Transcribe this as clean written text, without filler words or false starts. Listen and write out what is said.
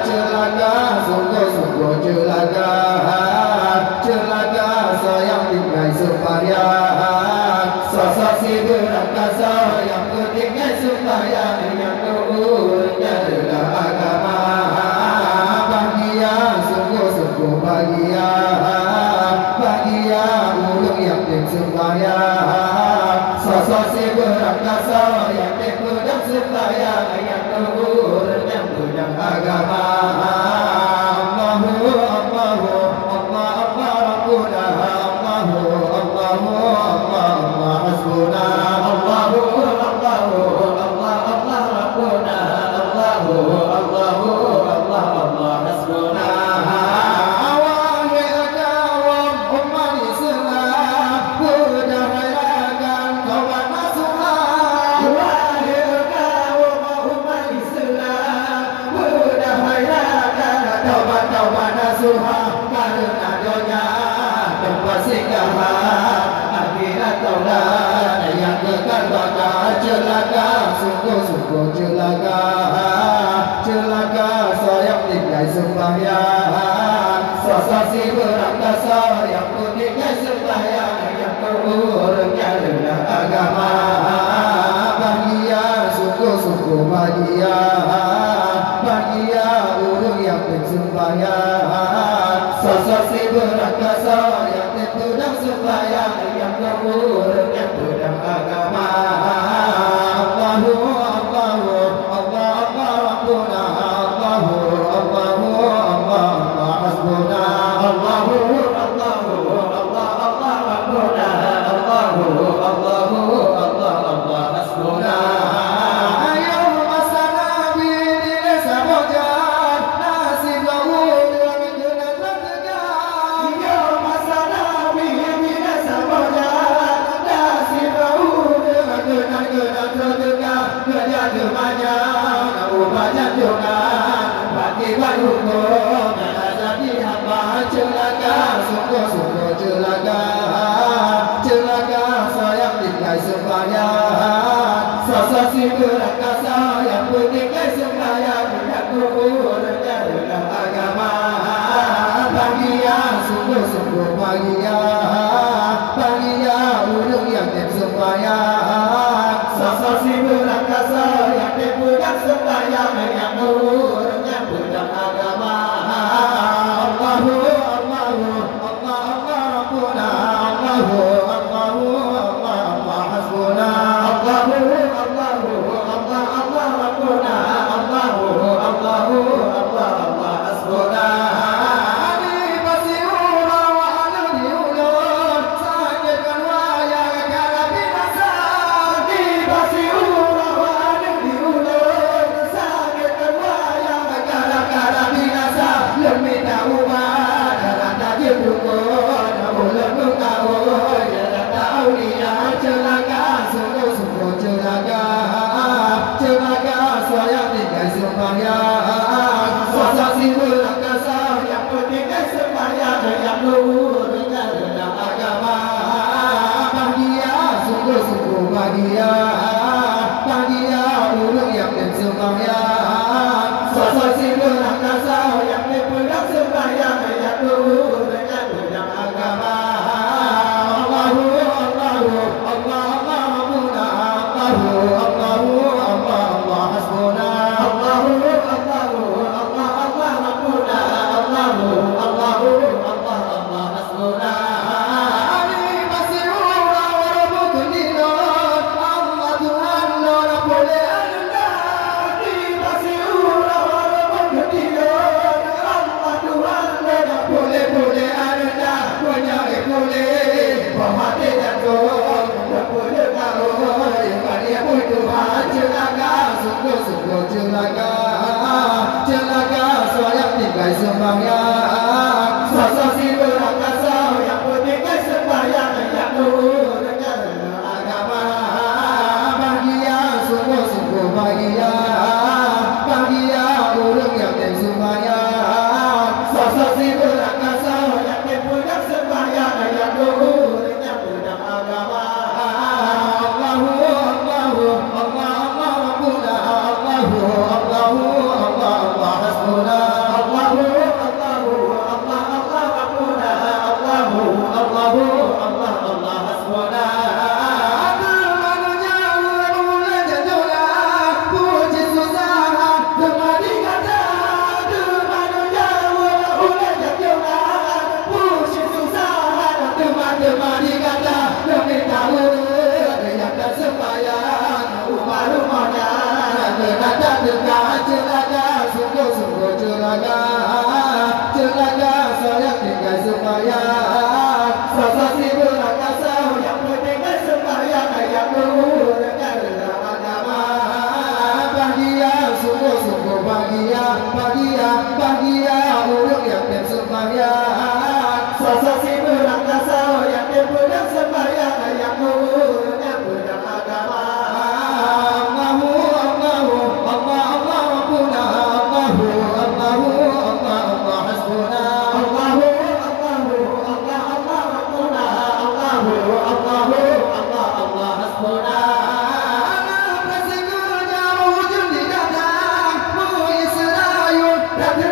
Celaka, sungguh-sungguh celaka, celaka sayang tinggal sembahyang. Sosok si berangkasa yang ketinggal sembahyang, yang keurutnya adalah agama. Bahagia, sungguh-sungguh bahagia, bahagia ulung yang tim sembahyang. Sosok si berangkasa yang pedang sembahyang, yang keurutnya pedang agama. Celaka, sungguh-sungguh celaka, celaka sayang tinggal sembahyang. Sosok si berangkasa yang tinggal sembahyang, yang keurutnya adalah agama. Bahagia, sungguh-sungguh bahagia, bahagia ulung yang sembahyang. Sosok si berangkasa yang pedang sembahyang, yang keurutnya pedang agama. Celaka, sungguh-sungguh celaka, celaka sayang tinggal sembahyang. Sosok si berangkasa yang tinggal sembahyang, yang keurutnya adalah agama. Bahagia, sungguh-sungguh bahagia, bahagia ulung yang sembahyang. Sosok si berangkasa yang pedang sembahyang, yang keurutnya pedang agama. Celaka sayang tinggal sembahyang. Sosok si berangkasa yang tinggal sembahyang, yang keurutnya adalah agama. Bahagia, sungguh-sungguh bahagia, bahagia ulung yang sembahyang. Sosok si berangkasa yang pedang sembahyang, yang keurutnya pedang agama. Allahu, Allahu, Allahu, Allahu, Allahu, Allahu, Allahu, hasbuna. tak